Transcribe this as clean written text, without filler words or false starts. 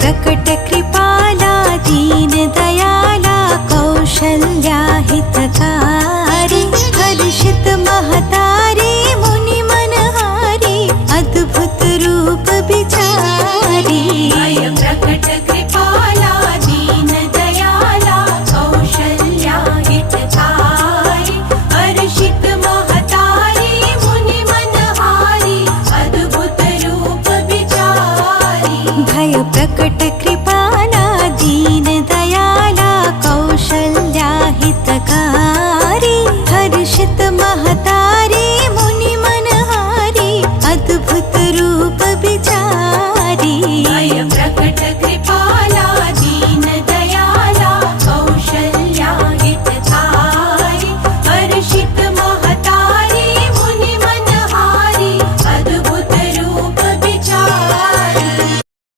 प्रकट कृपाला दीन दयाला कौशल्या हितकारी हर्षित महतारी मुनि मनहारी अद्भुत रूप बिचारी।